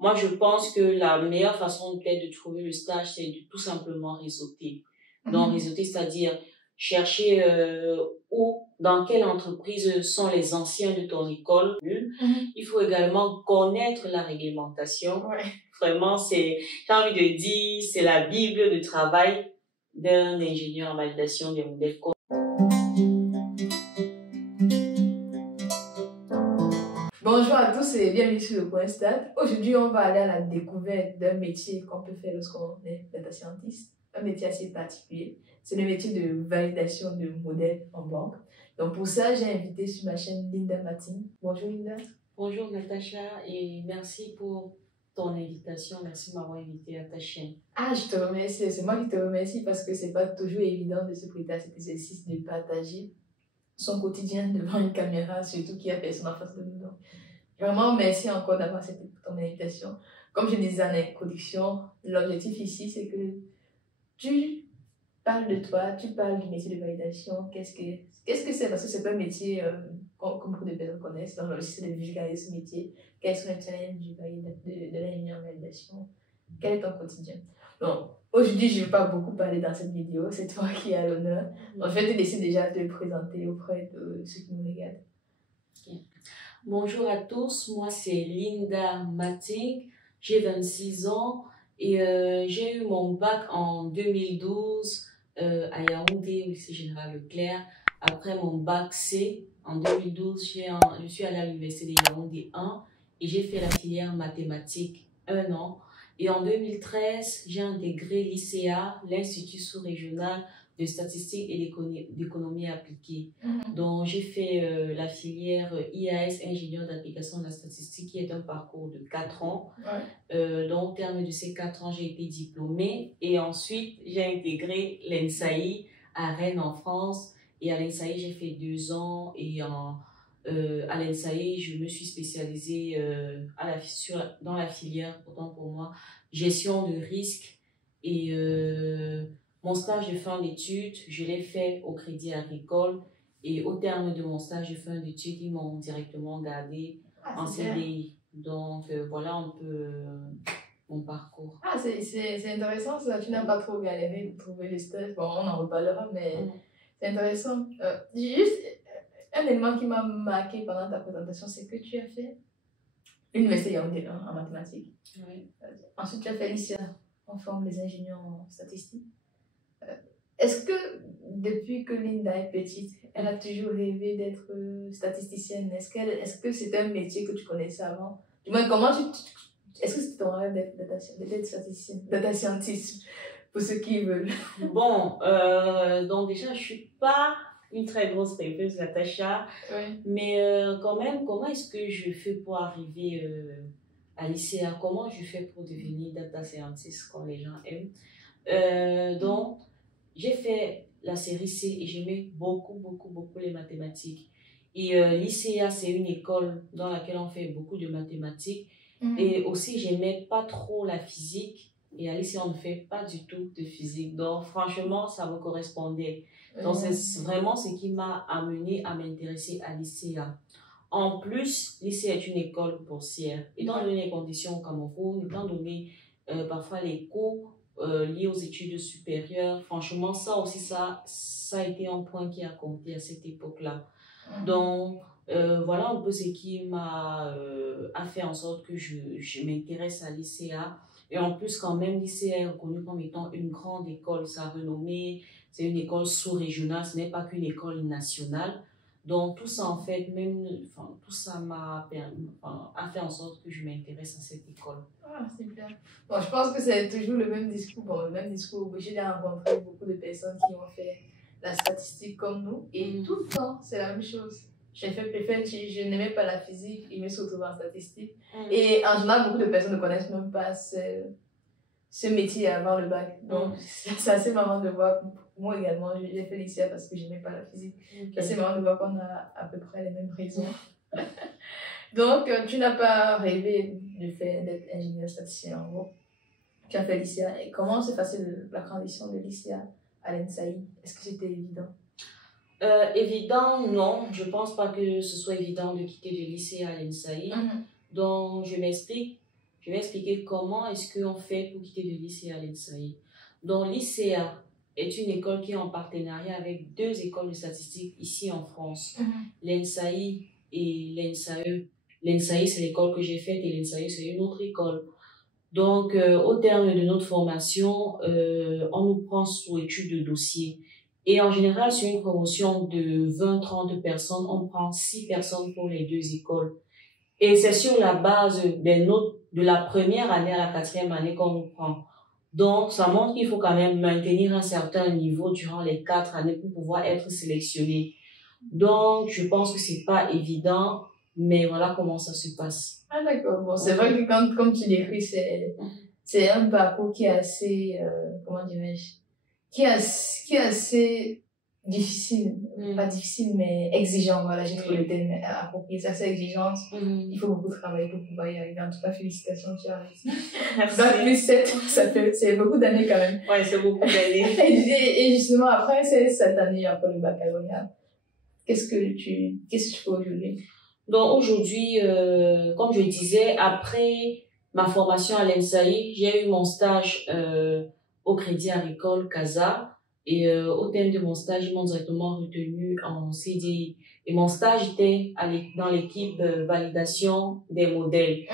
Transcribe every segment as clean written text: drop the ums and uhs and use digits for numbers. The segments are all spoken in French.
moi, je pense que la meilleure façon peut-être de trouver le stage, c'est de tout simplement réseauter. Donc, réseauter, c'est-à-dire chercher où, dans quelle entreprise sont les anciens de ton école. Il faut également connaître la réglementation. Vraiment, j'ai envie de dire, c'est la Bible de travail d'un ingénieur en validation des modèles. Bonjour à tous et bienvenue sur le Point Stade. Aujourd'hui, on va aller à la découverte d'un métier qu'on peut faire lorsqu'on est data scientist. Un métier assez particulier. C'est le métier de validation de modèles en banque. Donc pour ça, j'ai invité sur ma chaîne Linda Martin. Bonjour Linda. Bonjour Natacha et merci pour ton invitation. Merci de m'avoir invité à ta chaîne. Ah, je te remercie. C'est moi qui te remercie parce que c'est pas toujours évident de se prêter à cet exercice de partager son quotidien devant une caméra, surtout qu'il y a personne en face de nous. Donc, vraiment, merci encore d'avoir accepté ton invitation. Comme je disais en introduction, l'objectif ici, c'est que tu parles de toi, tu parles du métier de validation. Qu'est-ce que c'est? Parce que c'est pas un métier comme beaucoup de personnes connaissent. Donc, l'objectif, c'est de vulgariser ce métier. Quels sont les challenges de l'ingénieur en validation? Quel est ton quotidien? Donc, aujourd'hui, je ne vais pas beaucoup parler dans cette vidéo. C'est toi qui as l'honneur. Donc, je vais te laisser déjà te présenter auprès de ceux qui nous regardent. Okay. Bonjour à tous, moi c'est Linda Mating, j'ai 26 ans et j'ai eu mon bac en 2012 à Yaoundé, au lycée Général Leclerc. Après mon bac C, en 2012, je suis allée à l'université de Yaoundé 1 et j'ai fait la filière mathématiques 1 an. Et en 2013, j'ai intégré l'ICA, l'Institut sous-régional de statistique et d'économie appliquée. Donc, j'ai fait la filière IAS, ingénieur d'application de la statistique, qui est un parcours de 4 ans. Donc, au terme de ces 4 ans, j'ai été diplômée. Et ensuite, j'ai intégré l'ENSAI à Rennes, en France. Et à l'ENSAI, j'ai fait 2 ans. Et à l'ENSAI, je me suis spécialisée dans la filière, autant pour moi, gestion de risque. Et mon stage de fin d'études, je l'ai fait au Crédit Agricole. Et au terme de mon stage de fin d'études, ils m'ont directement gardé en CDI. Donc, voilà un peu mon parcours. Ah, c'est intéressant ça. Tu n'as pas trop galéré pour trouver les stages. Bon, on en reparlera, mais c'est intéressant. Juste un élément qui m'a marqué pendant ta présentation, c'est que tu as fait l'université Yaoundé 1 en mathématiques. Oui. Ensuite, tu as fait l'ICA, on forme les ingénieurs en statistiques. Est-ce que depuis que Linda est petite, elle a toujours rêvé d'être statisticienne? Est-ce que c'était un métier que tu connaissais avant? Du moins, est-ce que c'était ton rêve d'être statisticienne, data scientist, pour ceux qui veulent? Bon, donc déjà, je suis pas une très grosse rêveuse, Natacha. Oui. Mais quand même, comment est-ce que je fais pour arriver à l'ICA? Comment je fais pour devenir data scientist comme les gens aiment? Donc, j'ai fait la série C et j'aimais beaucoup les mathématiques. Et l'ICA, c'est une école dans laquelle on fait beaucoup de mathématiques. Et aussi, j'aimais pas trop la physique. Et à l'ICA, on ne fait pas du tout de physique. Donc, franchement, ça me correspondait. Donc, c'est vraiment ce qui m'a amené à m'intéresser à l'ICA. En plus, l'ICA est une école boursière. Étant donné les conditions au Cameroun, étant donné parfois les coûts liés aux études supérieures, franchement, ça aussi, ça a été un point qui a compté à cette époque-là. Donc, voilà un peu ce qui a fait en sorte que je m'intéresse à l'ICA. Et en plus, quand même, l'ICA est reconnue comme étant une grande école, sa renommée, c'est une école sous-régionale, ce n'est pas qu'une école nationale. Donc, tout ça, en fait, tout ça a fait en sorte que je m'intéresse à cette école. Ah, c'est bien. Bon, je pense que c'est toujours le même discours. Bon, le même discours. J'ai rencontré beaucoup de personnes qui ont fait la statistique comme nous. Et tout le temps, c'est la même chose. Je n'aimais pas la physique, et je me suis retrouvée en statistique. Et en général, beaucoup de personnes ne connaissent même pas ce métier avant le bac. Donc, c'est assez marrant de voir. Moi également, j'ai fait l'ICA parce que je n'aimais pas la physique. C'est assez marrant de voir qu'on a à peu près les mêmes raisons. Donc, tu n'as pas rêvé d'être ingénieur statisticien en gros. Tu as fait l'ICA. Et comment s'est passée la transition de l'ICA à l'ENSAI? Est-ce que c'était évident? Évident, non. Je pense pas que ce soit évident de quitter de l'ICA à l'ENSAI. Donc, je m'explique. Je vais expliquer comment est-ce qu'on fait pour quitter le lycée à l'ENSAI. Donc, l'ICA est une école qui est en partenariat avec deux écoles de statistiques ici en France, l'ENSAI et l'ENSAE. L'ENSAI, c'est l'école que j'ai faite et l'ENSAE, c'est une autre école. Donc, au terme de notre formation, on nous prend sous étude de dossier. Et en général, sur une promotion de 20-30 personnes, on prend 6 personnes pour les deux écoles. Et c'est sur la base des notes de la première année à la quatrième année qu'on nous prend. Donc, ça montre qu'il faut quand même maintenir un certain niveau durant les 4 années pour pouvoir être sélectionné. Donc, je pense que c'est pas évident, mais voilà comment ça se passe. Ah d'accord, bon, c'est vrai que quand, comme tu l'écris, c'est un parcours qui est assez, comment dirais-je, qui est assez difficile, pas difficile, mais exigeant, voilà, j'ai trouvé le terme approprié, c'est assez exigeant, il faut beaucoup travailler pour pouvoir y arriver, en tout cas, félicitations, tu as réussi. Bac plus 7, c'est beaucoup d'années quand même. Ouais, c'est beaucoup d'années. Et justement, après, c'est cette année, après le baccalauréat, qu'est-ce que tu fais aujourd'hui? Donc aujourd'hui, comme je disais, après ma formation à l'ENSAI, j'ai eu mon stage au Crédit Agricole Casa et au terme de mon stage, ils m'ont directement retenu en CDI. Et mon stage était dans l'équipe validation des modèles.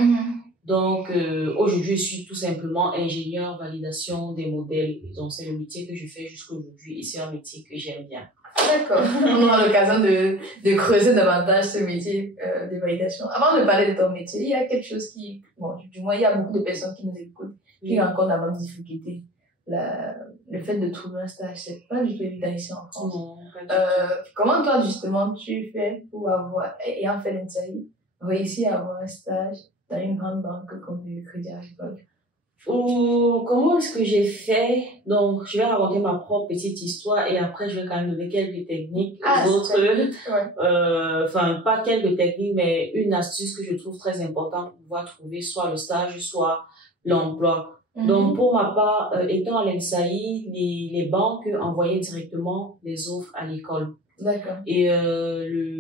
Donc aujourd'hui, je suis tout simplement ingénieur validation des modèles. Donc c'est le métier que je fais jusqu'à aujourd'hui et c'est un métier que j'aime bien. D'accord. On aura l'occasion de creuser davantage ce métier de validation. Avant de parler de ton métier, il y a quelque chose qui, bon, du moins, il y a beaucoup de personnes qui nous écoutent, qui rencontrent la même difficulté. Le fait de trouver un stage, c'est pas du tout évident ici en France. Non, pas du tout. Comment toi, justement, tu fais pour avoir, ayant fait l'INSAI, réussir à avoir un stage dans une grande banque comme le Crédit Agricole? Comment est-ce que j'ai fait? Donc, je vais raconter ma propre petite histoire et après, je vais quand même donner quelques techniques aux autres. Enfin, pas quelques techniques, mais une astuce que je trouve très importante pour pouvoir trouver soit le stage, soit l'emploi. Donc, pour ma part, étant à l'ENSAI, les banques envoyaient directement les offres à l'école. D'accord. Et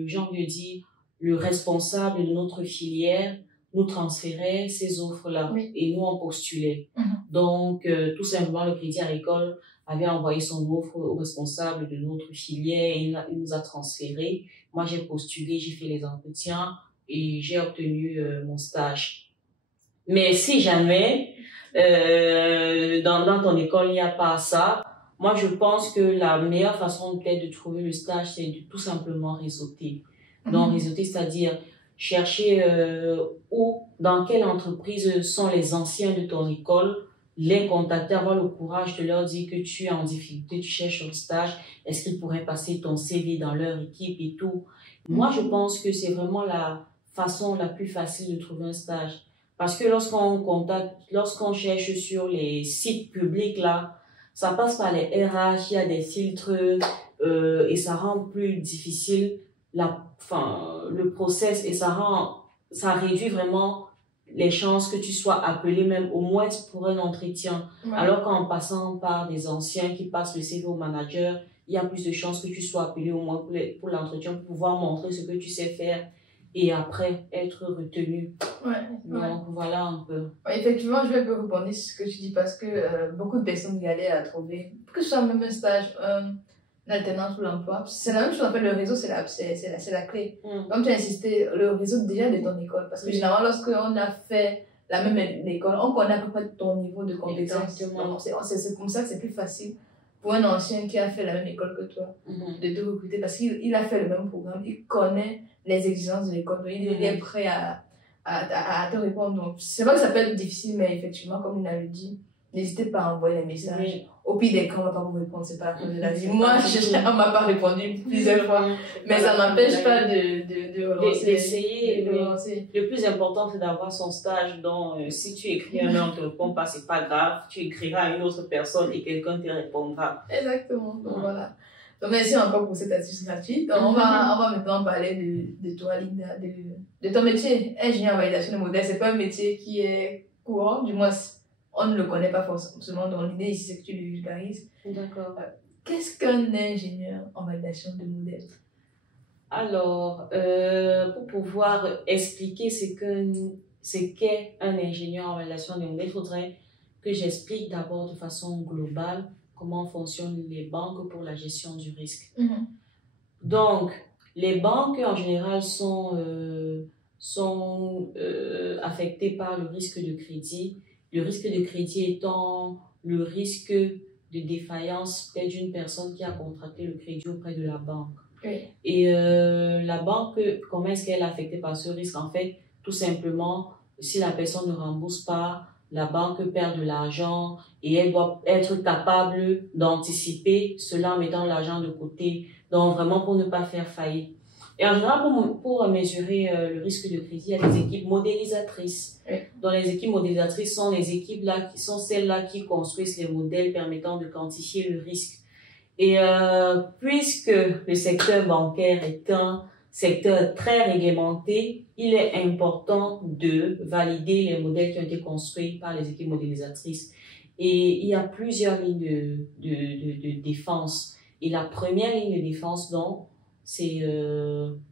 j'ai envie de dire, le responsable de notre filière nous transférait ces offres-là et nous on postulait. Donc, tout simplement, le Crédit Agricole avait envoyé son offre au responsable de notre filière et il nous a transféré. Moi, j'ai postulé, j'ai fait les entretiens et j'ai obtenu mon stage. Mais si jamais dans ton école, il n'y a pas ça, moi, je pense que la meilleure façon peut-être de trouver le stage, c'est de tout simplement réseauter. Donc, réseauter, c'est-à-dire chercher dans quelle entreprise sont les anciens de ton école, les contacter, avoir le courage de leur dire que tu es en difficulté, tu cherches un stage, est-ce qu'ils pourraient passer ton CV dans leur équipe et tout. Moi, je pense que c'est vraiment la façon la plus facile de trouver un stage. Parce que lorsqu'on cherche sur les sites publics là, ça passe par les RH, il y a des filtres et ça rend plus difficile le process et ça réduit vraiment les chances que tu sois appelé même au moins pour un entretien. Alors qu'en passant par des anciens qui passent le CV au manager, il y a plus de chances que tu sois appelé au moins pour l'entretien, pour pouvoir montrer ce que tu sais faire et après être retenu. Donc voilà un peu. Effectivement, je vais un peu rebondir sur ce que tu dis parce que beaucoup de personnes galèrent à trouver, que ce soit même un stage, l'alternance ou l'emploi. C'est la même chose, en fait, le réseau, c'est la clé. Comme tu as insisté, le réseau déjà de ton école. Parce que généralement, lorsqu'on a fait la même école, on connaît à peu près ton niveau de compétence. Donc, c'est comme ça que c'est plus facile pour un ancien qui a fait la même école que toi de te recruter parce qu'il a fait le même programme, il connaît les exigences de l'école, il est prêt à te répondre. Donc, c'est vrai que ça peut être difficile, mais effectivement, comme il avait dit, n'hésitez pas à envoyer les messages. Au pire des cas, on va pas vous répondre, c'est pas la cause de la vie. Moi, on m'a pas répondu plusieurs fois, mais ça n'empêche pas de relancer. D'essayer. Le plus important, c'est d'avoir son stage. Donc, si tu écris un nom, on te répond pas, c'est pas grave. Tu écriras à une autre personne et quelqu'un te répondra. Exactement. Donc, voilà. Donc, merci encore pour cette astuce gratuite. Donc, on va maintenant parler de toi, Linda, de ton métier. Ingénieur en validation de modèles, c'est pas un métier qui est courant, du moins, on ne le connaît pas forcément. Donc, l'idée ici, c'est que tu le vulgarises. D'accord. Qu'est-ce qu'un ingénieur en validation de modèles? Alors, pour pouvoir expliquer ce qu'est un ingénieur en validation des modèles, il faudrait que j'explique d'abord de façon globale comment fonctionnent les banques pour la gestion du risque. Donc, les banques en général sont affectées par le risque de crédit. Le risque de crédit étant le risque de défaillance peut-être d'une personne qui a contracté le crédit auprès de la banque. Oui. Et la banque, comment est-ce qu'elle est affectée par ce risque? En fait, tout simplement, si la personne ne rembourse pas, la banque perd de l'argent et elle doit être capable d'anticiper cela en mettant l'argent de côté. Donc, vraiment pour ne pas faire faillite. Et en général, pour mesurer le risque de crédit, il y a des équipes modélisatrices. Oui. Donc, les équipes modélisatrices sont les équipes là, qui sont celles-là qui construisent les modèles permettant de quantifier le risque. Et puisque le secteur bancaire est un secteur très réglementé, il est important de valider les modèles qui ont été construits par les équipes modélisatrices. Et il y a plusieurs lignes de défense. Et la première ligne de défense, donc, c'est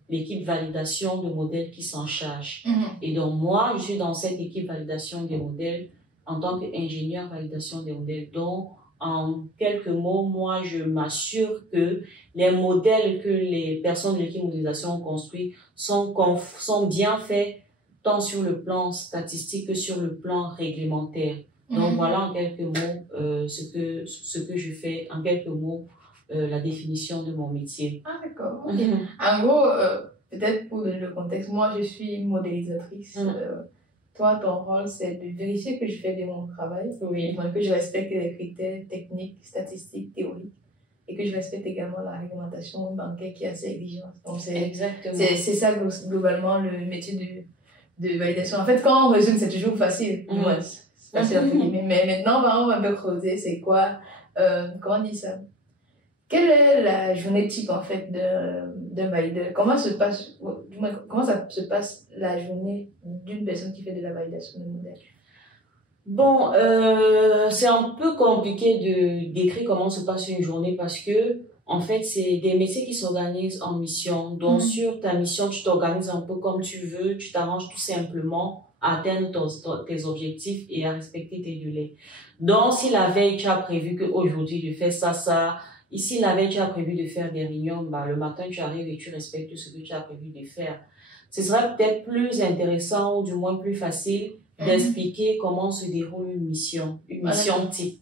l'équipe validation de modèles qui s'en charge. Et donc, moi, je suis dans cette équipe validation des modèles en tant qu'ingénieur validation des modèles. Donc, en quelques mots, moi, je m'assure que les modèles que les personnes de l'équipe modélisation ont construits sont bien faits, tant sur le plan statistique que sur le plan réglementaire. Donc, voilà en quelques mots ce que je fais, en quelques mots, la définition de mon métier. Ah, d'accord. Okay. En gros, peut-être pour donner le contexte, moi, je suis modélisatrice. Toi, ton rôle, c'est de vérifier que je fais bien mon travail, donc que je respecte les critères techniques, statistiques, théoriques, et que je respecte également la réglementation bancaire qui est assez exigeante. Donc, c'est ça globalement le métier de validation. En fait, quand on résume, c'est toujours facile. Ouais, c'est facile à faire. Mais maintenant, on va un peu creuser. C'est quoi, comment on dit ça? Quelle est la journée type en fait d'un valideur? Comment ça se passe la journée d'une personne qui fait de la validation de modèle? Bon, c'est un peu compliqué de décrire comment se passe une journée parce que en fait c'est des métiers qui s'organisent en mission. Donc sur ta mission, tu t'organises un peu comme tu veux, tu t'arranges tout simplement à atteindre tes objectifs et à respecter tes délais. Donc si la veille tu as prévu qu'aujourd'hui je fais ça, ici, la veille, tu as prévu de faire des réunions, le matin, tu arrives et tu respectes ce que tu as prévu de faire. Ce serait peut-être plus intéressant ou du moins plus facile d'expliquer comment se déroule une mission type.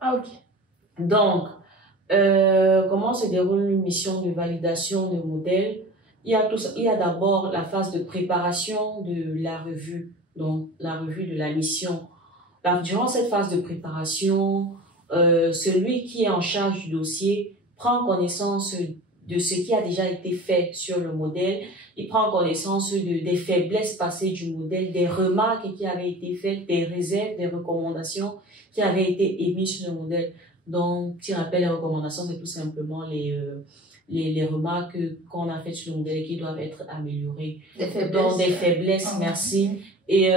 Ah, ok. Donc, comment se déroule une mission de validation de modèle? Il y a d'abord la phase de préparation de la revue, donc la revue de la mission. Durant cette phase de préparation, celui qui est en charge du dossier prend connaissance de ce qui a déjà été fait sur le modèle, il prend connaissance des faiblesses passées du modèle, des remarques qui avaient été faites, des réserves, des recommandations qui avaient été émises sur le modèle. Donc, petit rappel, les recommandations, c'est tout simplement les remarques qu'on a faites sur le modèle et qui doivent être améliorées. Donc, des faiblesses, merci. Et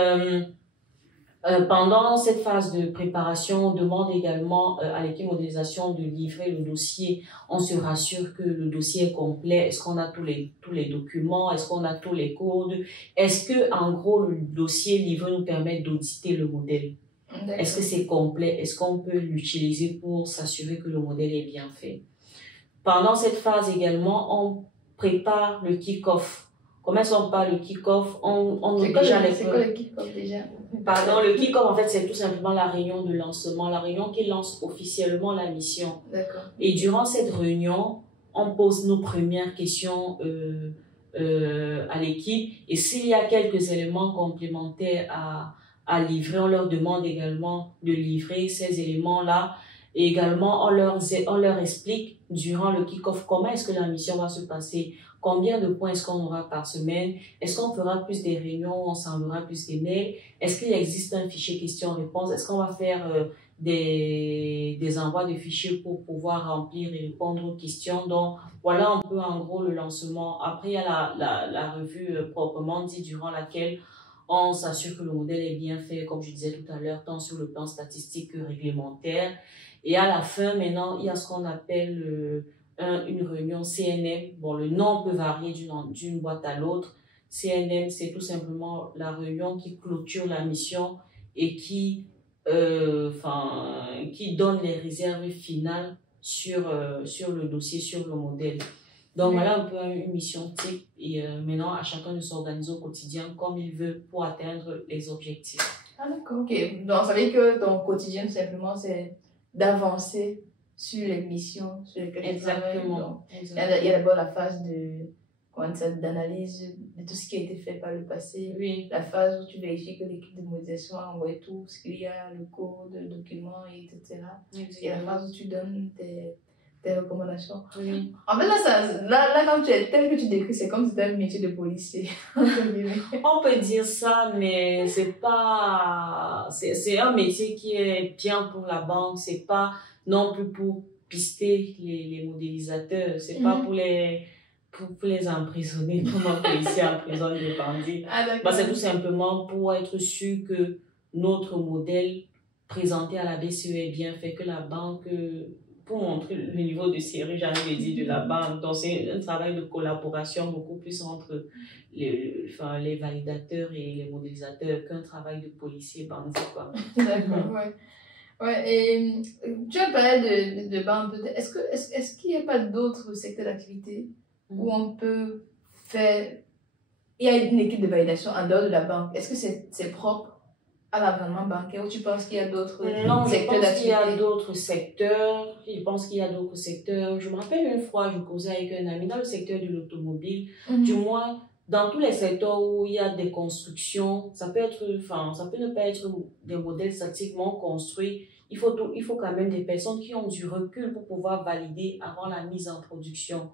pendant cette phase de préparation, on demande également à l'équipe modélisation de livrer le dossier. On se rassure que le dossier est complet. Est-ce qu'on a tous les documents? Est-ce qu'on a tous les codes? Est-ce que, en gros, le dossier livré nous permet d'auditer le modèle? Est-ce que c'est complet? Est-ce qu'on peut l'utiliser pour s'assurer que le modèle est bien fait? Pendant cette phase également, on prépare le kick-off. Comment est-ce qu'on parle le kick-off? C'est quoi le kick-off déjà? Pardon, le kick-off, en fait, c'est tout simplement la réunion de lancement, la réunion qui lance officiellement la mission. D'accord. Et durant cette réunion, on pose nos premières questions à l'équipe. Et s'il y a quelques éléments complémentaires à livrer, on leur demande également de livrer ces éléments-là. Et également, on leur explique durant le kick-off comment est-ce que la mission va se passer. Combien de points est-ce qu'on aura par semaine? Est-ce qu'on fera plus des réunions? On s'enverra plus des mails? Est-ce qu'il existe un fichier questions-réponses? Est-ce qu'on va faire des envois de fichiers pour pouvoir remplir et répondre aux questions? Donc, voilà un peu en gros le lancement. Après, il y a la revue proprement dit durant laquelle on s'assure que le modèle est bien fait, comme je disais tout à l'heure, tant sur le plan statistique que réglementaire. Et à la fin, maintenant, il y a ce qu'on appelle une réunion CNM. Bon, le nom peut varier d'une boîte à l'autre. CNM, c'est tout simplement la réunion qui clôture la mission et qui donne les réserves finales sur le dossier, sur le modèle. Donc voilà un peu une mission type et maintenant à chacun de s'organiser au quotidien comme il veut pour atteindre les objectifs. Ah d'accord, ok. Donc ça veut dire que ton quotidien simplement c'est d'avancer sur les missions sur lesquelles tu travailles. Exactement. Il y a d'abord la phase d'analyse de tout ce qui a été fait par le passé. Oui. La phase où tu vérifies que l'équipe de modélisation a envoyé tout ce qu'il y a, le code, le document, etc. Et la phase où tu donnes tes recommandations. Oui. En fait, là, quand tel que tu décris, c'est comme si c'était un métier de policier. On peut dire ça, mais c'est un métier qui est bien pour la banque. C'est pas non plus pour pister les modélisateurs. C'est pas pour les emprisonner, comme un policier emprisonne les bandits. Ah, d'accord. C'est tout simplement pour être sûr que notre modèle présenté à la BCE est bien fait, que la banque, pour montrer le niveau de sérieux, j'ai envie de dire, de la banque. Donc, c'est un travail de collaboration beaucoup plus entre les validateurs et les modélisateurs qu'un travail de policier bandit, quoi. D'accord, ouais. Ouais, et tu as parlé de banque. Est-ce qu'il n'y a pas d'autres secteurs d'activité où on peut faire... Il y a une équipe de validation en dehors de la banque. Est-ce que c'est propre à l'environnement bancaire ou tu penses qu'il y a d'autres secteurs d'activité? Non, je pense qu'il y a d'autres secteurs. Je pense qu'il y a d'autres secteurs. Je me rappelle une fois, je causais avec un ami dans le secteur de l'automobile. Du moins, dans tous les secteurs où il y a des constructions, ça peut ne pas être des modèles statiquement construits. Il faut quand même des personnes qui ont du recul pour pouvoir valider avant la mise en production.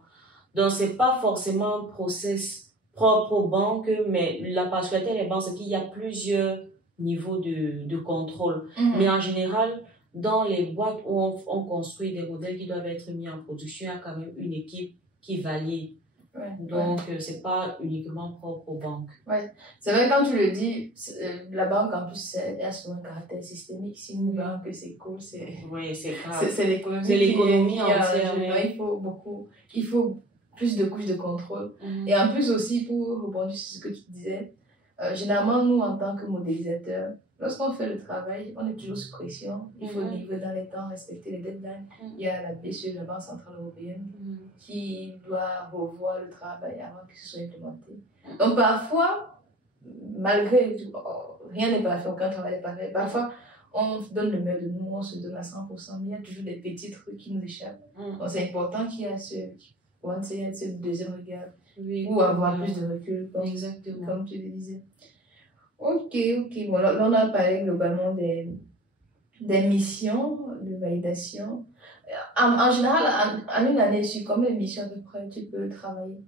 Donc, c'est pas forcément un process propre aux banques, mais la particularité des banques, c'est qu'il y a plusieurs niveaux de contrôle. Mais en général, dans les boîtes où on construit des modèles qui doivent être mis en production, il y a quand même une équipe qui valide. Donc, c'est pas uniquement propre aux banques. Ouais. C'est vrai, quand tu le dis, la banque, en plus, elle a souvent un caractère systémique. Si une banque, c'est cool, c'est l'économie entière. Il faut plus de couches de contrôle. Et en plus aussi, pour rebondir sur ce que tu disais, généralement, nous, en tant que modélisateurs, lorsqu'on fait le travail, on est toujours sous pression. Il faut livrer dans les temps, respecter les deadlines. Il y a la BCE, la Banque Centrale Européenne, qui doit revoir le travail avant que ce soit implémenté. Donc parfois, malgré tout, rien n'est parfait, aucun travail n'est parfait. Parfois, on donne le meilleur de nous, on se donne à 100%, mais il y a toujours des petits trucs qui nous échappent. Donc c'est important qu'il y ait ce deuxième regard. Ou avoir plus de recul, comme tu le disais. Ok. Bon, là, on a parlé globalement des missions de validation. En général, en une année, sur combien de missions à peu près tu peux travailler?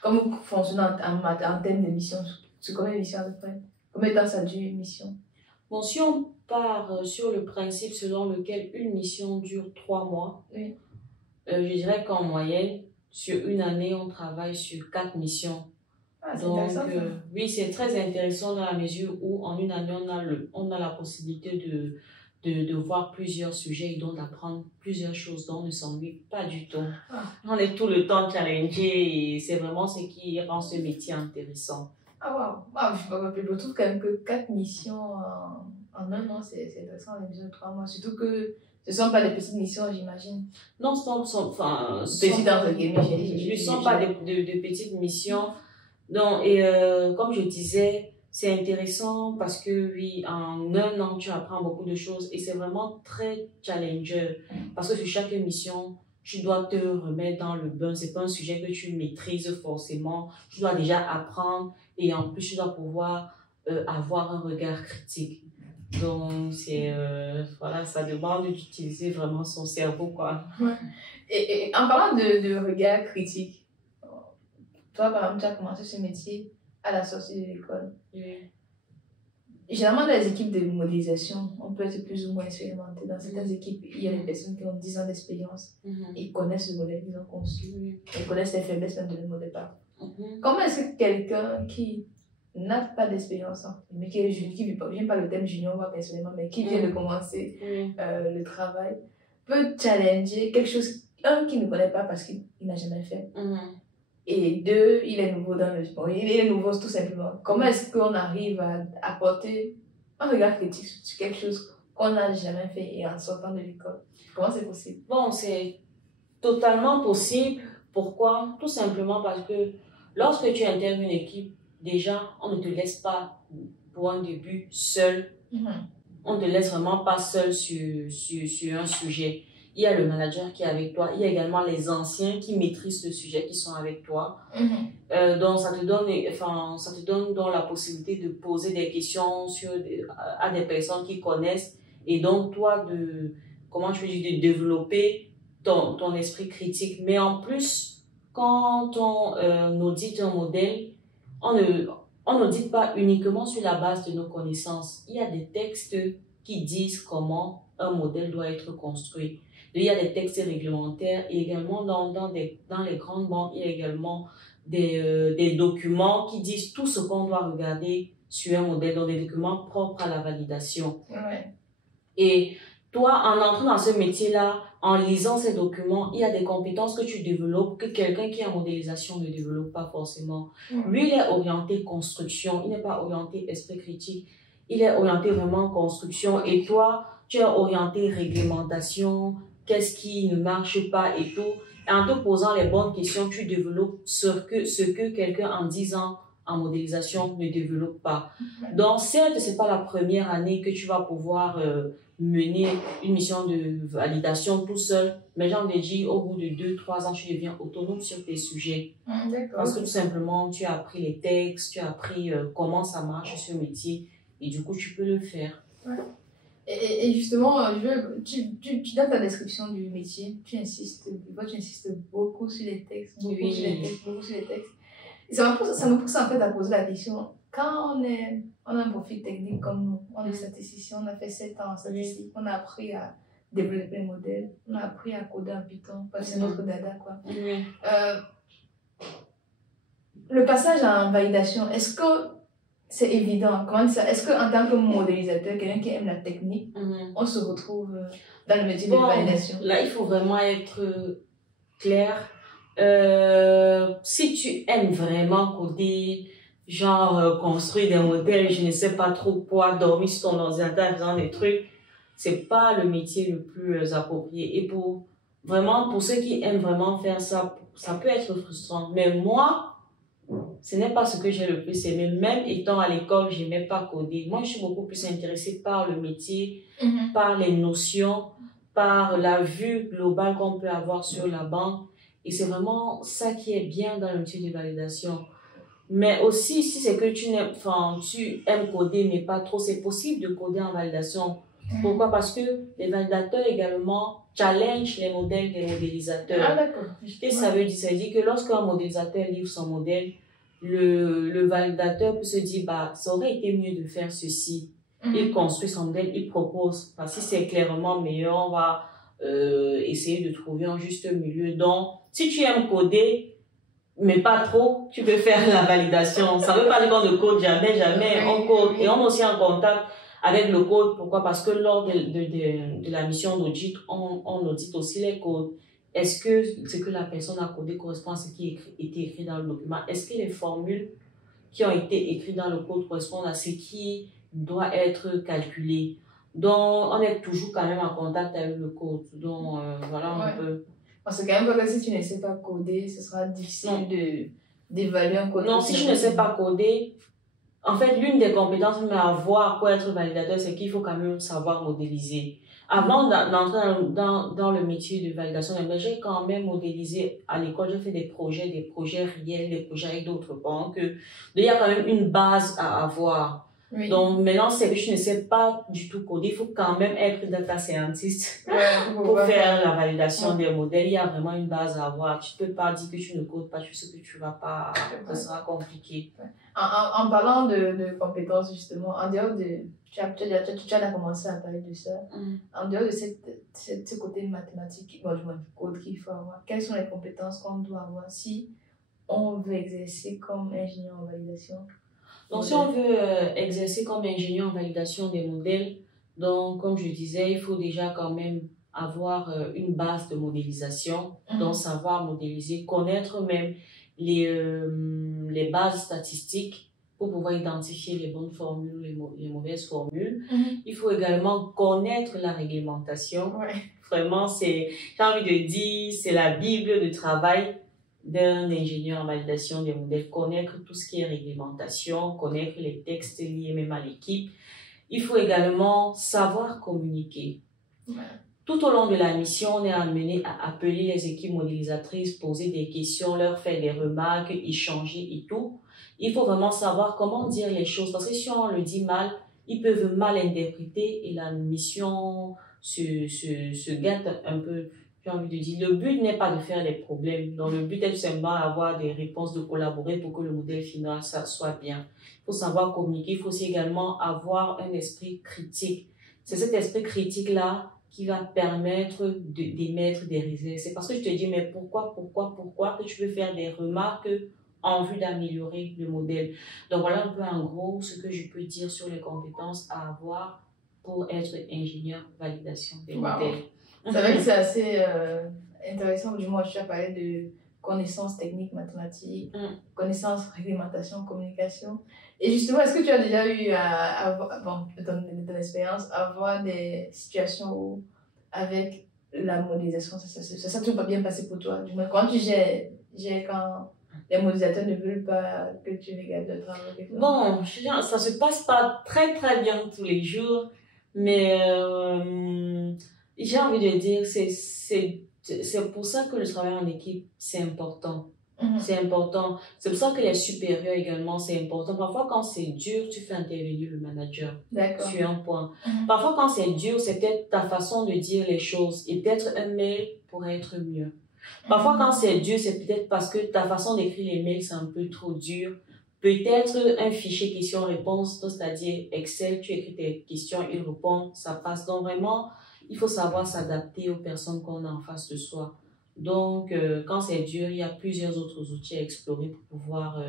Comment fonctionne en termes de missions? Sur combien de missions à peu près? Combien de temps ça dure une mission? Bon, si on part sur le principe selon lequel une mission dure 3 mois, je dirais qu'en moyenne, sur une année, on travaille sur 4 missions. Donc, oui, c'est très intéressant dans la mesure où en une année, on a la possibilité de voir plusieurs sujets et donc d'apprendre plusieurs choses dont on ne s'ennuie pas du tout. On est tout le temps challengé et c'est vraiment ce qui rend ce métier intéressant. Je trouve quand même que 4 missions en un an, c'est intéressant, les missions de 3 mois. Surtout que ce ne sont pas des petites missions, j'imagine. Non, ce ne sont pas des petites missions. Donc, comme je disais, c'est intéressant parce que oui, en un an, tu apprends beaucoup de choses et c'est vraiment très challenger parce que sur chaque mission, tu dois te remettre dans le bain. C'est pas un sujet que tu maîtrises forcément. Tu dois déjà apprendre et en plus, tu dois pouvoir avoir un regard critique. Donc, ça demande d'utiliser vraiment son cerveau, quoi. Et en parlant de regard critique, toi, par exemple, tu as commencé ce métier à la sortie de l'école. Généralement, dans les équipes de modélisation, on peut être plus ou moins expérimenté. Dans certaines équipes, il y a des personnes qui ont 10 ans d'expérience. Ils connaissent le modèle qu'ils ont conçu. Ils connaissent les faiblesses même de le modèle. Comment est-ce que quelqu'un qui n'a pas d'expérience, mais qui vient pas le thème junior, moi personnellement, mais qui vient de commencer le travail, peut challenger quelque chose, qu'il ne connaît pas parce qu'il n'a jamais fait, Et deux, il est nouveau dans le sport. Il est nouveau tout simplement. Comment est-ce qu'on arrive à apporter un regard critique sur quelque chose qu'on n'a jamais fait et en sortant de l'école? Comment c'est possible? Bon, c'est totalement possible. Pourquoi? Tout simplement parce que lorsque tu intègres une équipe, déjà, on ne te laisse pas pour un début seul. On ne te laisse vraiment pas seul sur un sujet. Il y a le manager qui est avec toi. Il y a également les anciens qui maîtrisent le sujet qui sont avec toi. Donc, ça te donne donc la possibilité de poser des questions à des personnes qui connaissent. Et donc, toi, de développer ton esprit critique. Mais en plus, quand on audite un modèle, on n'audite pas uniquement sur la base de nos connaissances. Il y a des textes qui disent comment un modèle doit être construit. Il y a des textes réglementaires et également dans les grandes banques, il y a également des documents qui disent tout ce qu'on doit regarder sur un modèle, donc des documents propres à la validation. Ouais. Et toi, en entrant dans ce métier-là, en lisant ces documents, il y a des compétences que tu développes que quelqu'un qui est en modélisation ne développe pas forcément. Lui, il est orienté construction, il n'est pas orienté esprit critique, il est orienté vraiment construction. Et toi, tu es orienté réglementation, qu'est-ce qui ne marche pas et tout. Et en te posant les bonnes questions, tu développes ce que quelqu'un en 10 ans en modélisation ne développe pas. Donc, certes, c'est pas la première année que tu vas pouvoir mener une mission de validation tout seul, mais j'ai envie de dire, au bout de 2-3 ans, tu deviens autonome sur tes sujets. Parce que tout simplement, tu as appris les textes, tu as appris comment ça marche ce métier, et du coup, tu peux le faire. Ouais. Et justement, dans ta description du métier, tu insistes beaucoup sur les textes, beaucoup sur les textes. Et ça me pousse en fait à poser la question, quand on a un profil technique comme nous, on est statisticien, on a fait 7 ans en statistique, on a appris à développer un modèle, on a appris à coder en Python, parce que c'est notre dada, quoi. Le passage en validation, est-ce que c'est évident? Est-ce qu'en tant que modélisateur, quelqu'un qui aime la technique, on se retrouve dans le métier de validation? Là, il faut vraiment être clair. Si tu aimes vraiment coder, genre construire des modèles, je ne sais pas trop quoi, dormir sur ton ordinateur, faisant des trucs, c'est pas le métier le plus approprié. Et pour ceux qui aiment vraiment faire ça, ça peut être frustrant. Mais moi, ce n'est pas ce que j'ai le plus aimé. Même étant à l'école, je n'aimais pas coder. Moi, je suis beaucoup plus intéressée par le métier, par les notions, par la vue globale qu'on peut avoir sur la banque. Et c'est vraiment ça qui est bien dans le métier de validation. Mais aussi, si c'est que tu aimes coder, mais pas trop, c'est possible de coder en validation. Pourquoi? Parce que les validateurs également challenge les modèles des modélisateurs. Ah, d'accord. Et ça veut dire que lorsqu'un modélisateur livre son modèle, le validateur peut se dire, bah, ça aurait été mieux de faire ceci. Il construit son modèle, il propose. Parce que si c'est clairement meilleur, on va essayer de trouver un juste milieu. Donc, si tu aimes coder, mais pas trop, tu peux faire la validation. Ça veut pas dire qu'on ne code jamais, on code. Et on est aussi en contact avec le code. Pourquoi? Parce que lors de la mission d'audit, on audite aussi les codes. Est-ce que ce que la personne a codé correspond à ce qui était écrit dans le document? Est-ce que les formules qui ont été écrites dans le code correspondent à ce qui doit être calculé? Donc, on est toujours quand même en contact avec le code. Donc, voilà un peu. Parce que quand même, parce que si tu ne sais pas coder, ce sera difficile d'évaluer un code. Non, si je ne sais pas coder, en fait, l'une des compétences mais à avoir pour être validateur, c'est qu'il faut quand même savoir modéliser. Avant d'entrer dans le métier de validation, j'ai quand même modélisé à l'école. J'ai fait des projets réels, des projets avec d'autres banques. Il y a quand même une base à avoir. Oui. Donc maintenant, c'est que je ne sais pas du tout coder. Il faut quand même être data scientist pour faire la validation des modèles. Il y a vraiment une base à avoir. Tu ne peux pas dire que tu ne codes pas, tu sais que tu ne vas pas, ça sera compliqué. En parlant de compétences, justement, en dehors de... Tu as déjà commencé à parler de ça. En dehors de ce côté mathématique, code qu'il faut avoir, quelles sont les compétences qu'on doit avoir si on veut exercer comme ingénieur en validation? Donc, si on veut exercer comme ingénieur en validation des modèles, donc, comme je disais, il faut déjà quand même avoir une base de modélisation, donc savoir modéliser, connaître même les bases statistiques pour pouvoir identifier les bonnes formules, les mauvaises formules. Il faut également connaître la réglementation. Vraiment, j'ai envie de dire, c'est la Bible de travail d'un ingénieur en validation des modèles. Connaître tout ce qui est réglementation, connaître les textes liés même à l'équipe. Il faut également savoir communiquer. Tout au long de la mission, on est amené à appeler les équipes modélisatrices, poser des questions, leur faire des remarques, échanger et tout. Il faut vraiment savoir comment dire les choses, parce que si on le dit mal, ils peuvent mal interpréter et la mission se gâte un peu. J'ai envie de dire, le but n'est pas de faire des problèmes. Donc, le but est tout simplement d'avoir des réponses, de collaborer pour que le modèle final ça soit bien. Il faut savoir communiquer. Il faut aussi également avoir un esprit critique. C'est cet esprit critique-là qui va permettre d'émettre des réserves. C'est parce que je te dis, mais pourquoi que tu peux faire des remarques en vue d'améliorer le modèle. Donc, voilà un peu en gros ce que je peux dire sur les compétences à avoir pour être ingénieur validation des modèles. C'est vrai que c'est assez intéressant. Du moins, tu as parlé de connaissances techniques, mathématiques, connaissances, réglementation, communication. Et justement, est-ce que tu as déjà eu à avoir, bon, de ton expérience, à avoir des situations où, avec la modélisation, ça s'est toujours pas bien passé pour toi? Du moins, quand tu gères quand les modélisateurs ne veulent pas que tu regardes le travail? Bon, ça se passe pas très très bien tous les jours, mais j'ai envie de dire, c'est pour ça que le travail en équipe, c'est important. C'est important. C'est pour ça que les supérieurs également, c'est important. Parfois, quand c'est dur, tu fais intervenir le manager sur un point. Parfois, quand c'est dur, c'est peut-être ta façon de dire les choses et peut-être un mail pourrait être mieux. Parfois, quand c'est dur, c'est peut-être parce que ta façon d'écrire les mails, c'est un peu trop dur. Peut-être un fichier question-réponse, c'est-à-dire Excel, tu écris tes questions, il répond, ça passe. Donc, vraiment, il faut savoir s'adapter aux personnes qu'on a en face de soi. Donc, quand c'est dur, il y a plusieurs autres outils à explorer pour pouvoir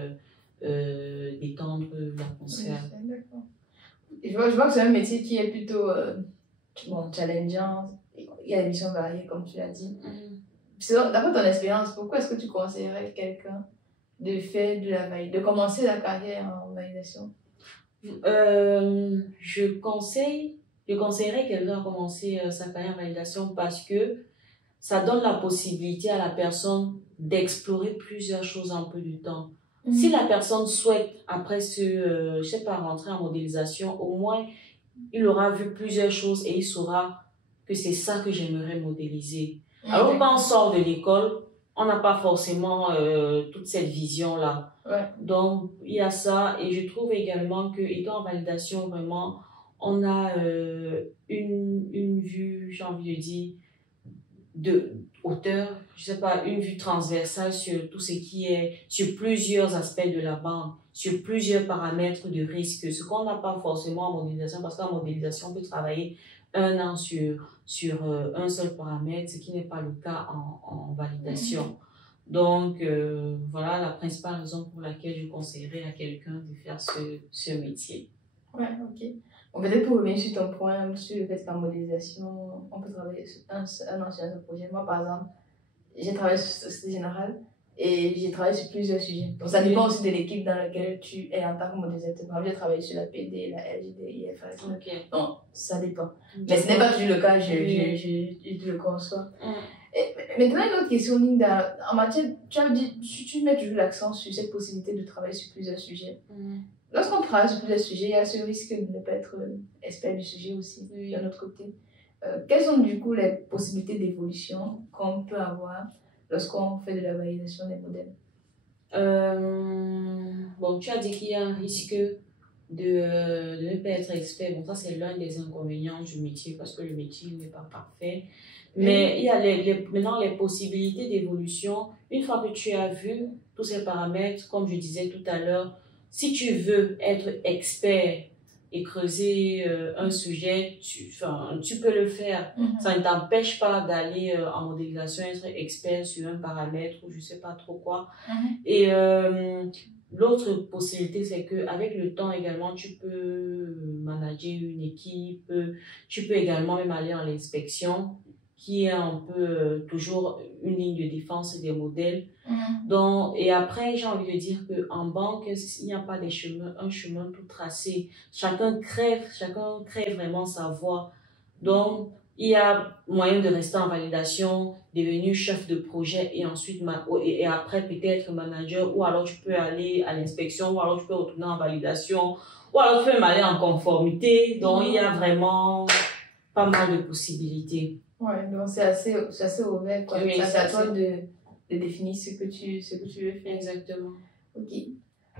détendre l'atmosphère. Oui, d'accord. Je vois que c'est un métier qui est plutôt challengeant. Il y a des missions variées, comme tu l'as dit. D'après ton expérience, pourquoi est-ce que tu conseillerais quelqu'un de commencer la carrière en validation? Je conseillerais quelqu'un à commencer sa carrière en validation parce que ça donne la possibilité à la personne d'explorer plusieurs choses en peu de temps. Si la personne souhaite, après je sais pas, rentrer en modélisation, au moins, il aura vu plusieurs choses et il saura que c'est ça que j'aimerais modéliser. Alors, quand on sort de l'école, on n'a pas forcément toute cette vision-là. Donc, il y a ça. Et je trouve également que, étant en validation, vraiment, on a une vue, j'ai envie de dire, de hauteur, je sais pas, une vue transversale sur tout ce qui est, sur plusieurs aspects de la banque, sur plusieurs paramètres de risque, ce qu'on n'a pas forcément en modélisation, parce qu'en modélisation, on peut travailler un an sur un seul paramètre, ce qui n'est pas le cas en validation. Donc, voilà la principale raison pour laquelle je conseillerais à quelqu'un de faire ce métier. Ouais, ok. Bon, peut-être pour revenir sur ton point, sur le fait qu'en modélisation, on peut travailler un an sur un projet. Moi, par exemple, j'ai travaillé sur Société Générale et j'ai travaillé sur plusieurs sujets. Donc, ça dépend aussi de l'équipe dans laquelle tu es en tant que modélisateur. Par exemple, j'ai travaillé sur la PD, la LGD, IFRS. Donc, ça dépend. Mais ce n'est pas toujours le cas, je le conçois. Et maintenant, une autre question, Linda. En matière, tu as dit, tu mets toujours l'accent sur cette possibilité de travailler sur plusieurs sujets. Lorsqu'on travaille sur plusieurs sujets, il y a ce risque de ne pas être expert du sujet aussi, d'un autre côté. Quelles sont du coup les possibilités d'évolution qu'on peut avoir lorsqu'on fait de la validation des modèles? Bon, tu as dit qu'il y a un risque de ne pas être expert. Bon, ça, c'est l'un des inconvénients du métier parce que le métier n'est pas parfait. Mais il y a maintenant les possibilités d'évolution. Une fois que tu as vu tous ces paramètres, comme je disais tout à l'heure, si tu veux être expert et creuser un sujet, tu peux le faire. Ça ne t'empêche pas d'aller en modélisation, être expert sur un paramètre ou je ne sais pas trop quoi. Et l'autre possibilité, c'est qu'avec le temps également, tu peux manager une équipe, tu peux également même aller en inspection. qui est un peu toujours une ligne de défense des modèles. Donc, et après, j'ai envie de dire qu'en banque, il n'y a pas un chemin tout tracé. Chacun crée vraiment sa voie. Donc, il y a moyen de rester en validation, devenir chef de projet et ensuite, et après peut-être manager, ou alors tu peux aller à l'inspection, ou alors tu peux retourner en validation, ou alors tu peux même aller en conformité. Donc, il y a vraiment pas mal de possibilités. Ouais, donc c'est assez ouvert, quoi. Oui, c'est à toi de définir ce que tu veux faire. Exactement. Ok.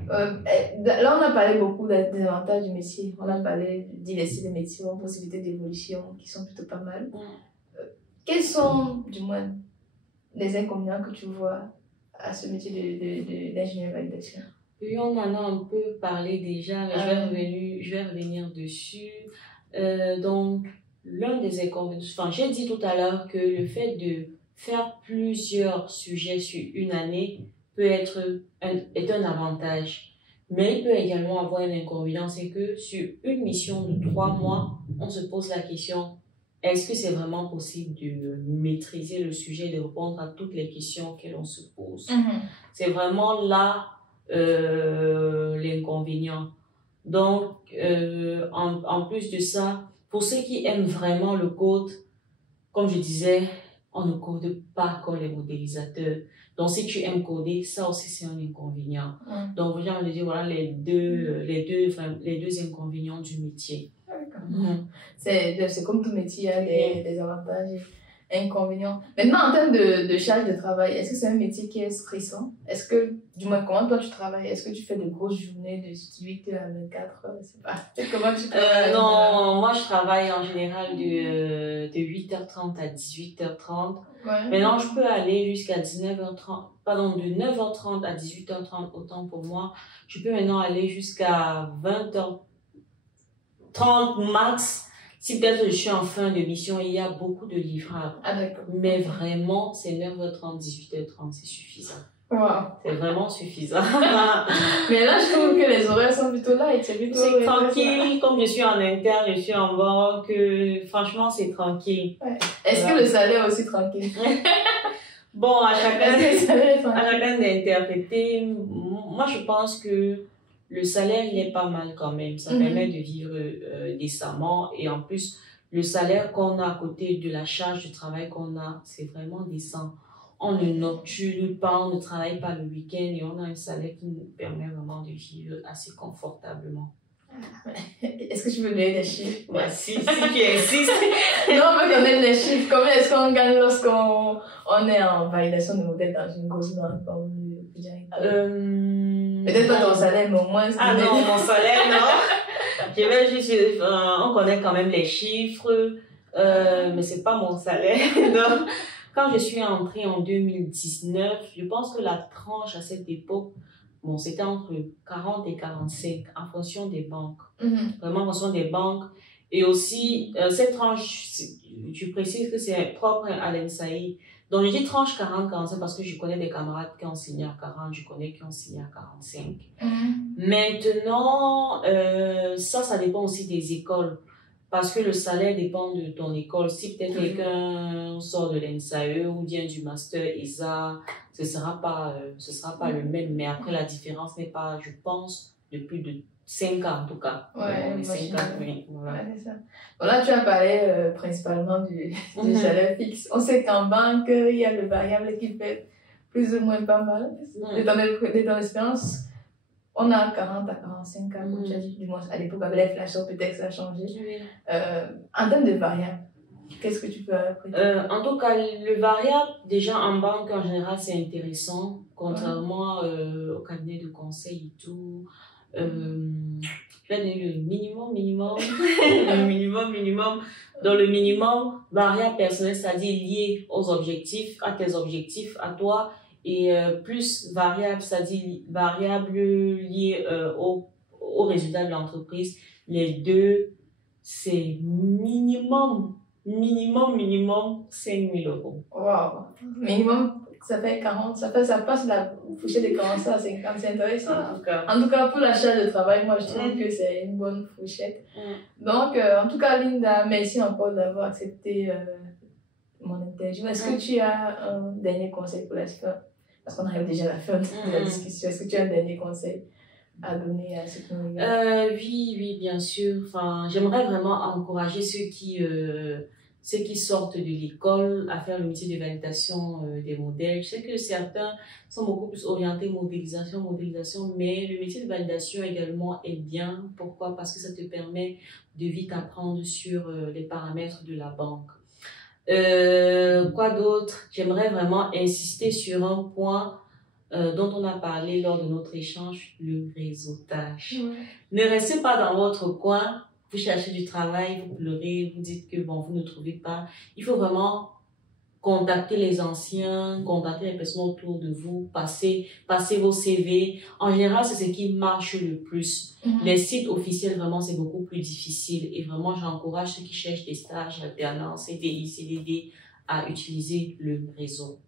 Là, on a parlé beaucoup des avantages du métier. On a parlé de diversité des métiers, possibilités d'évolution qui sont plutôt pas mal. Quels sont, du moins, les inconvénients que tu vois à ce métier d'ingénieur validation? Oui, on en a un peu parlé déjà, mais je vais revenir dessus. Donc, l'un des inconvénients, enfin, j'ai dit tout à l'heure que le fait de faire plusieurs sujets sur une année est un avantage. Mais il peut également avoir un inconvénient, c'est que sur une mission de 3 mois, on se pose la question, est-ce que c'est vraiment possible de maîtriser le sujet, de répondre à toutes les questions que l'on se pose? C'est vraiment là l'inconvénient. Donc, en plus de ça, pour ceux qui aiment vraiment le code, comme je disais, on ne code pas comme les modélisateurs. Donc, si tu aimes coder, ça aussi c'est un inconvénient. Donc, j'ai envie de dire, voilà les deux inconvénients du métier. C'est comme tout métier, il y a des avantages et inconvénients. Maintenant, en termes de charge de travail, est-ce que c'est un métier qui est stressant? Est-ce que, du moins, comment toi tu travailles? Est-ce que tu fais de grosses journées de 8 à 24 heures? Je sais pas. Comment tu travailles? Non, moi je travaille en général de 8h30 à 18h30. Maintenant, je peux aller jusqu'à 19h30, pardon, de 9h30 à 18h30, autant pour moi. Je peux maintenant aller jusqu'à 20h30 max. Si peut-être je suis en fin de mission, il y a beaucoup de livrables. Mais vraiment, c'est 9h30, 18h30, c'est suffisant. Wow. C'est vraiment suffisant. Mais là, je trouve que les horaires sont plutôt light. C'est tranquille. Comme je suis en interne, je suis en banque. Franchement, c'est tranquille. Est-ce que le salaire est aussi tranquille? Bon, à chacun d'interpréter. Moi, je pense que le salaire, il est pas mal quand même. Ça permet de vivre décemment. Et en plus, le salaire qu'on a à côté de la charge de travail qu'on a, c'est vraiment décent. On ne nocturne pas, on ne travaille pas le week-end et on a un salaire qui nous permet vraiment de vivre assez confortablement. Est-ce que tu veux donner des chiffres? Si tu insistes. Non, on veut donner des chiffres. Combien est-ce qu'on gagne lorsqu'on est en validation de modèle dans une grosse banque comme le Peut-être pas ton salaire, mais au moins... Ah non, mon salaire, non. Je vais juste... on connaît quand même les chiffres, mais c'est pas mon salaire. Donc, quand je suis entrée en 2019, je pense que la tranche à cette époque, bon, c'était entre 40 et 45 en fonction des banques. Vraiment en fonction des banques. Et aussi, cette tranche, je précise que c'est propre à l'ENSAI. Donc, je dis tranche 40-45 parce que je connais des camarades qui ont signé à 40, je connais qui ont signé à 45. Maintenant, ça dépend aussi des écoles. Parce que le salaire dépend de ton école. Si peut-être quelqu'un sort de l'ENSAE ou vient du master ESA, ce sera pas le même. Mais après, la différence n'est pas, je pense, de plus de 5 ans en tout cas. Ouais, 5 ans, oui. Voilà. Ouais, c'est ça. Bon, là, tu as parlé principalement du salaire fixe. On sait qu'en banque, il y a le variable qui fait plus ou moins pas mal. De ton expérience, on a 40 à 45 ans, comme tu as dit, du moins à l'époque, avec l'inflation, peut-être que ça a changé. En termes de variable, qu'est-ce que tu peux apprendre? En tout cas, le variable, déjà en banque, en général, c'est intéressant, contrairement au cabinet de conseil et tout. Je vais donner le minimum. le minimum. Dans le minimum, variable personnelle, c'est-à-dire lié aux objectifs, à tes objectifs, à toi. Et plus variable, c'est-à-dire variable liée au résultat de l'entreprise. Les deux, c'est minimum 5 000 euros. Wow. Minimum, ça fait 40, ça passe la fourchette de 40 à 50, c'est intéressant. En tout cas, pour la charge de travail, moi, je trouve que c'est une bonne fourchette. Donc, en tout cas, Linda, merci encore d'avoir accepté mon interview. Est-ce que tu as un dernier conseil pour la fin? Parce qu'on arrive déjà à la fin de la discussion. Est-ce que tu as un dernier conseil à donner à ceux qui nous regardent? Oui, bien sûr. Enfin, j'aimerais vraiment encourager ceux qui sortent de l'école à faire le métier de validation des modèles. Je sais que certains sont beaucoup plus orientés modélisation, mais le métier de validation également est bien. Pourquoi? Parce que ça te permet de vite apprendre sur les paramètres de la banque. Quoi d'autre? J'aimerais vraiment insister sur un point dont on a parlé lors de notre échange, le réseautage. Ne restez pas dans votre coin, vous cherchez du travail, vous pleurez, vous dites que bon, vous ne trouvez pas. Il faut vraiment contacter les anciens, contacter les personnes autour de vous, passer vos CV. En général, c'est ce qui marche le plus. Les sites officiels, vraiment, c'est beaucoup plus difficile. Et vraiment, j'encourage ceux qui cherchent des stages, alternances, CDI, CDD, à utiliser le réseau.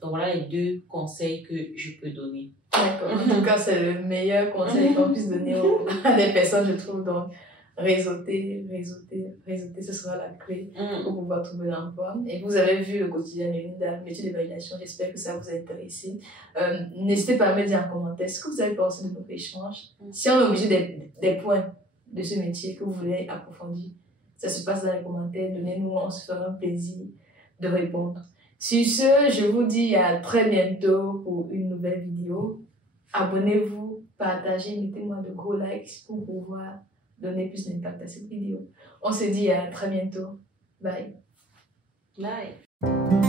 Donc voilà les 2 conseils que je peux donner. D'accord. En tout cas, c'est le meilleur conseil qu'on puisse donner à des personnes, je trouve. Donc, réseauter, ce sera la clé pour pouvoir trouver l'emploi. Et vous avez vu le quotidien de Linda, le métier de validation. J'espère que ça vous a intéressé. N'hésitez pas à me dire en commentaire ce que vous avez pensé de notre échange. Si on est obligé des points de ce métier que vous voulez approfondir, ça se passe dans les commentaires. Donnez-nous, on se fera un plaisir de répondre. Sur ce, je vous dis à très bientôt pour une nouvelle vidéo. Abonnez-vous, partagez, mettez-moi de gros likes pour pouvoir donner plus d'impact à cette vidéo. On se dit à très bientôt. Bye. Bye.